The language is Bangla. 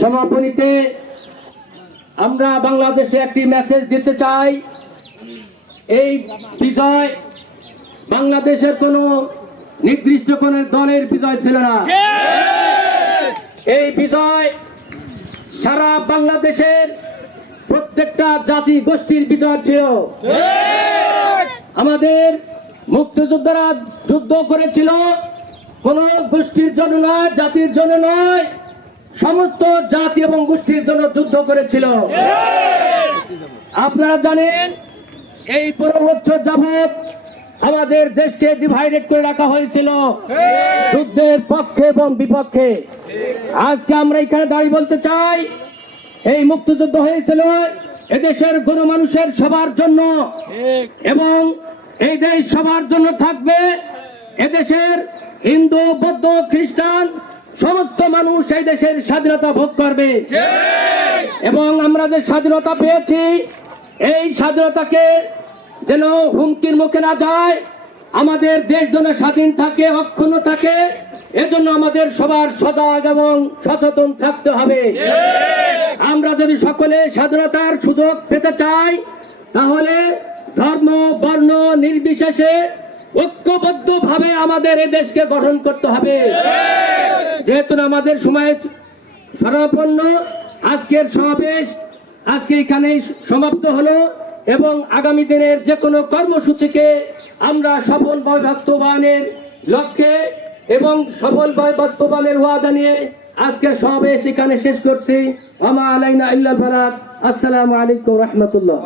সমাপনীতে আমরা বাংলাদেশে একটি মেসেজ দিতে চাই। এই বিজয় বাংলাদেশের কোনো নির্দিষ্ট কোন দলের বিজয় ছিল না। এই বিজয় সারা বাংলাদেশের প্রত্যেকটা জাতি গোষ্ঠীর বিজয় ছিল। আমাদের মুক্তিযোদ্ধারা যুদ্ধ করেছিল। কোন গোষ্ঠীর জন্য নয়, জাতির জন্য নয়, সমস্ত জাতি এবং গোষ্ঠীর জন্য যুদ্ধ করেছিল। আপনারা জানেন, এই পনেরো বছর যাবৎ আমাদের দেশকে ডিভাইডেড করে রাখা হয়েছিল, যুদ্ধের পক্ষে এবং বিপক্ষে। আজকে আমরা এখানে দাঁড়িয়ে বলতে চাই, এই মুক্তিযুদ্ধ হয়েছিল এদেশের গণমানুষের সবার জন্য এবং এই দেশ সবার জন্য থাকবে এদেশের হিন্দু, বৌদ্ধ, খ্রিস্টান, সমস্ত মানুষ এই দেশের স্বাধীনতা ভোগ করবে। এবং আমরা যে স্বাধীনতা পেয়েছি, এই স্বাধীনতাকে যেন হুমকির মুখে না যায়, আমাদের দেশ যেন স্বাধীন থাকে, অক্ষুণ্ণ থাকে, এজন্য আমাদের সবার সজাগ এবং সচেতন থাকতে হবে। আমরা যদি সকলে স্বাধীনতার সুযোগ পেতে চাই, তাহলে ধর্ম, বর্ণ, নির্বিশেষে ঐক্যবদ্ধ ভাবে আমাদের এই দেশকে গঠন করতে হবে। যেহেতু আমাদের সময় সমাপন্ন আজকের সমাবেশ আজকে এখানেই সমাপ্ত হলো এবং আগামী দিনের যে কোনো কর্মসূচিকে আমরা সফলভাবে বাস্তবায়নের লক্ষ্যে এবং সফলভাবে বাস্তবায়নের ওয়াদা নিয়ে আজকের সমাবেশ এখানে শেষ করছি। আমা আলাইনা ইল্লাল বারাক আসসালামু আলাইকুম রহমতুল্লাহ।